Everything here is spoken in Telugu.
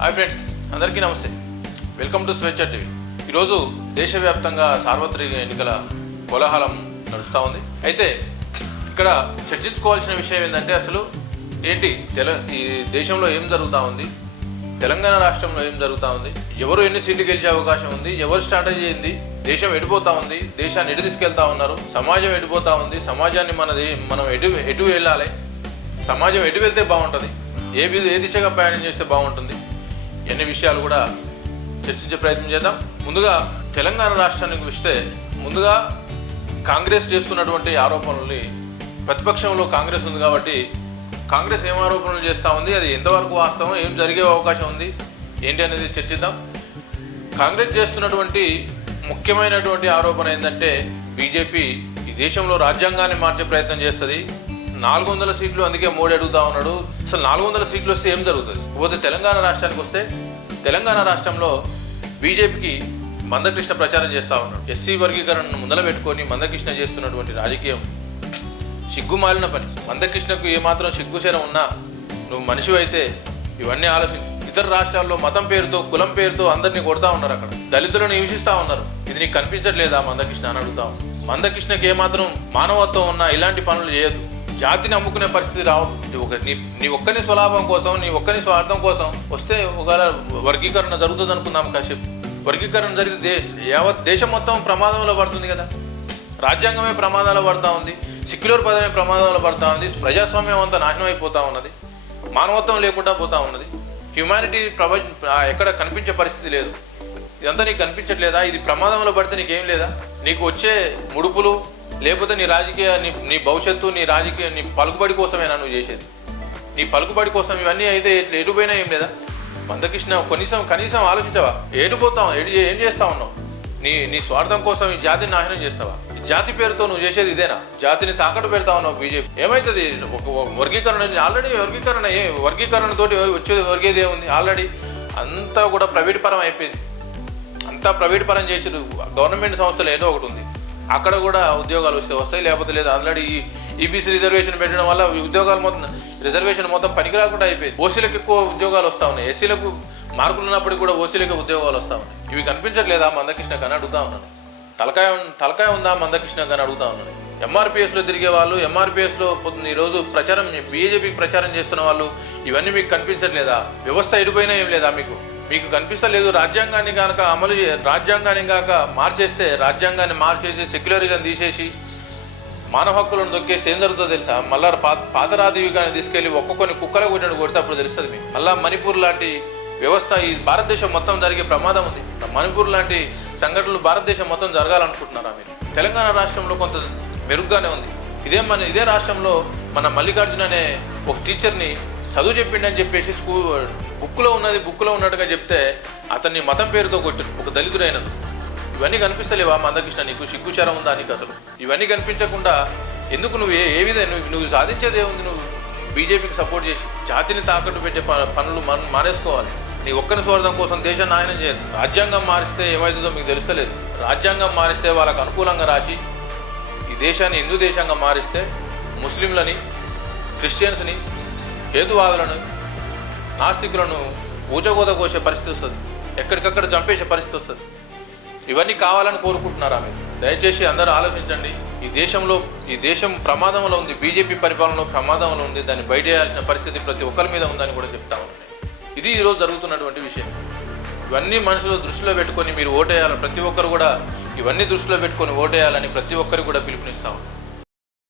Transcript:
హాయ్ ఫ్రెండ్స్ అందరికీ నమస్తే. Welcome to Swechha TV. ఈరోజు దేశవ్యాప్తంగా సార్వత్రిక ఎన్నికల కోలాహలం నడుస్తూ ఉంది. అయితే ఇక్కడ చర్చించుకోవాల్సిన విషయం ఏంటంటే అసలు ఏంటి? తెల ఈ దేశంలో ఏం జరుగుతూ ఉంది? తెలంగాణ రాష్ట్రంలో ఏం జరుగుతూ ఉంది? ఎవరు ఎన్ని సీట్లు గెలిచే అవకాశం ఉంది? ఎవరు స్ట్రాటజీ ఏంది? దేశం ఎడిపోతూ ఉంది? దేశాన్ని ఎటు తీసుకెళ్తా ఉన్నారు? సమాజం ఎడిపోతూ ఉంది? సమాజాన్ని మనది మనం ఎటు ఎటు వెళ్ళాలి? సమాజం ఎటు వెళ్తే బాగుంటుంది? ఏ ఏ దిశగా ప్రయాణం చేస్తే బాగుంటుంది? ఎన్ని విషయాలు కూడా చర్చించే ప్రయత్నం చేద్దాం. ముందుగా తెలంగాణ రాష్ట్రానికి వస్తే ముందుగా కాంగ్రెస్ చేస్తున్నటువంటి ఆరోపణల్ని ప్రతిపక్షంలో కాంగ్రెస్ ఉంది కాబట్టి కాంగ్రెస్ ఏం ఆరోపణలు చేస్తూ ఉంది అది ఎంతవరకు వాస్తవం ఏం జరిగే అవకాశం ఉంది ఏంటి అనేది చర్చిద్దాం. కాంగ్రెస్ చేస్తున్నటువంటి ముఖ్యమైనటువంటి ఆరోపణ ఏంటంటే బీజేపీ ఈ దేశంలో రాజ్యాంగాన్ని మార్చే ప్రయత్నం చేస్తుంది. నాలుగు వందల సీట్లు అందుకే మోడీ అడుగుతా ఉన్నాడు. అసలు నాలుగు వందల సీట్లు వస్తే ఏం జరుగుతుంది? పోతే తెలంగాణ రాష్ట్రానికి వస్తే తెలంగాణ రాష్ట్రంలో బీజేపీకి మందకృష్ణ ప్రచారం చేస్తూ ఉన్నాడు. ఎస్సీ వర్గీకరణను ముందల పెట్టుకొని మందకృష్ణ చేస్తున్నటువంటి రాజకీయం సిగ్గుమాలిన పని. మందకృష్ణకు ఏమాత్రం సిగ్గుసేన ఉన్నా నువ్వు మనిషివైతే ఇవన్నీ ఆలోచి ఇతర రాష్ట్రాల్లో మతం పేరుతో కులం పేరుతో అందరినీ కొడతా ఉన్నారు అక్కడ. దళితులను హింసిస్తూ ఉన్నారు. ఇది నీకు కనిపించట్లేదా మందకృష్ణ అని అడుగుతా మందకృష్ణకి ఏమాత్రం మానవత్వం ఉన్నా ఇలాంటి పనులు చేయదు జాతిని అమ్ముకునే పరిస్థితి రావు. నీ ఒక నీ నీ ఒక్కని స్వలాభం కోసం నీ ఒక్కని స్వార్థం కోసం వస్తే ఒకవేళ వర్గీకరణ జరుగుతుంది అనుకుందాం కాసేపు. వర్గీకరణ జరిగితే యావత్ దేశం మొత్తం ప్రమాదంలో పడుతుంది కదా. రాజ్యాంగమే ప్రమాదాలు పడతా ఉంది. సెక్యులర్ పదమే ప్రమాదంలో పడతా ఉంది. ప్రజాస్వామ్యం అంతా నాశనం అయిపోతూ ఉన్నది. మానవత్వం లేకుండా పోతూ ఉన్నది. హ్యుమానిటీ ప్రప ఎక్కడ కనిపించే పరిస్థితి లేదు. ఇదంతా నీకు కనిపించట్లేదా? ఇది ప్రమాదంలో పడితే నీకేం లేదా? నీకు వచ్చే ముడుపులు లేకపోతే నీ రాజకీయ నీ నీ భవిష్యత్తు నీ రాజకీయ నీ పలుకుబడి కోసమేనా నువ్వు చేసేది? నీ పలుకుబడి కోసం ఇవన్నీ అయితే ఎటుపోయినా ఏం లేదా? మందకృష్ణ కనీసం కనీసం ఆలోచించవా? ఏడిపోతావు ఏడి ఏం చేస్తా ఉన్నావు? నీ నీ స్వార్థం కోసం ఈ జాతిని నాశనం చేస్తావా? ఈ జాతి పేరుతో నువ్వు చేసేది ఇదేనా? జాతిని తాకట్టు పెడతా ఉన్నావు బీజేపీ. ఏమవుతుంది ఒక వర్గీకరణ ఆల్రెడీ వర్గీకరణ ఏ వర్గీకరణతోటి వచ్చేది వర్గేది ఏముంది? ఆల్రెడీ అంతా కూడా ప్రైవేట్ పరం అయిపోయింది. అంతా ప్రైవేట్ పరం చేసిరు గవర్నమెంట్ సంస్థలు ఏదో ఒకటి ఉంది. అక్కడ కూడా ఉద్యోగాలు వస్తే వస్తాయి లేకపోతే లేదు. ఆల్రెడీ ఈ ఈబీసీ రిజర్వేషన్ పెట్టడం వల్ల ఉద్యోగాలు మొత్తం రిజర్వేషన్ మొత్తం పనికి రాకుండా అయిపోయింది. ఓసీలకు ఎక్కువ ఉద్యోగాలు వస్తూ ఉన్నాయి. ఎస్సీలకు మార్కులు ఉన్నప్పటికీ కూడా ఓసీలకు ఉద్యోగాలు వస్తూ ఉన్నాయి. ఇవి కనిపించట్లేదా? మందకృష్ణ కానీ అడుగుతా ఉన్నాను తలకాయ తలకాయ ఉందా? మందకృష్ణ కానీ అడుగుతా ఉన్నాను ఎంఆర్పిఎస్లో తిరిగే వాళ్ళు ఎంఆర్పిఎస్లో పొద్దున్న ఈరోజు ప్రచారం బీజేపీకి ప్రచారం చేస్తున్న వాళ్ళు ఇవన్నీ మీకు కనిపించట్లేదా? వ్యవస్థ ఎడిపోయినా ఏం లేదా మీకు? మీకు కనిపిస్తలేదు రాజ్యాంగాన్ని కనుక అమలు రాజ్యాంగాన్ని కనుక మార్చేస్తే రాజ్యాంగాన్ని మార్చేసి సెక్యులరిజం తీసేసి మానవ హక్కులను దొక్కేస్తే ఏం జరుగుతుందో తెలుసా? మళ్ళా పాత పాతరాది యుగాన్ని తీసుకెళ్ళి ఒక్కొక్కరిని కుక్కల కొట్టినట్టు కొడితే అప్పుడు తెలుస్తుంది మీకు. మళ్ళా మణిపూర్ లాంటి వ్యవస్థ ఈ భారతదేశం మొత్తం జరిగే ప్రమాదం ఉంది. మణిపూర్ లాంటి సంఘటనలు భారతదేశం మొత్తం జరగాలనుకుంటున్నారా మీరు? తెలంగాణ రాష్ట్రంలో కొంత మెరుగ్గానే ఉంది. ఇదే మన ఇదే రాష్ట్రంలో మన మల్లికార్జున అనే ఒక టీచర్ని చదువు చెప్పిండని చెప్పేసి స్కూల్ బుక్లో ఉన్నది బుక్లో ఉన్నట్టుగా చెప్తే అతన్ని మతం పేరుతో కొట్టారు ఒక దళితుడైనది ఇవన్నీ కనిపిస్తలేవా మందకృష్ణ నీకు? సిగ్గుచారం ఉందా నీకు అసలు? ఇవన్నీ కనిపించకుండా ఎందుకు నువ్వు ఏ ఏ విధంగా నువ్వు నువ్వు సాధించేది ఏముంది నువ్వు? బీజేపీకి సపోర్ట్ చేసి జాతిని తాకట్టు పెట్టే ప- పనులు మన మానేసుకోవాలి. నీ ఒక్కరి స్వార్థం కోసం దేశాన్ని నాయనం చేయదు రాజ్యాంగం మారిస్తే ఏమవుతుందో మీకు తెలుస్తలేదు. రాజ్యాంగం మారిస్తే వాళ్ళకు అనుకూలంగా రాసి ఈ దేశాన్ని హిందూ దేశంగా మారిస్తే ముస్లింలని క్రిస్టియన్స్ని హేతువాదులను నాస్తికులను ఊచగోద కోసే పరిస్థితి వస్తుంది. ఎక్కడికక్కడ చంపేసే పరిస్థితి వస్తుంది. ఇవన్నీ కావాలని కోరుకుంటున్నారా మీరు? దయచేసి అందరూ ఆలోచించండి. ఈ దేశంలో ఈ దేశం ప్రమాదంలో ఉంది బీజేపీ పరిపాలన ప్రమాదంలో ఉంది దాన్ని బయటేయాల్సిన పరిస్థితి ప్రతి ఒక్కరి మీద ఉందని కూడా చెప్తా ఉన్నాయి ఇది ఈరోజు జరుగుతున్నటువంటి విషయం. ఇవన్నీ మనసులో దృష్టిలో పెట్టుకొని మీరు ఓటేయాలని ప్రతి ఒక్కరు కూడా ఇవన్నీ దృష్టిలో పెట్టుకొని ఓటేయాలని ప్రతి ఒక్కరికి కూడా పిలుపునిస్తా ఉన్నాను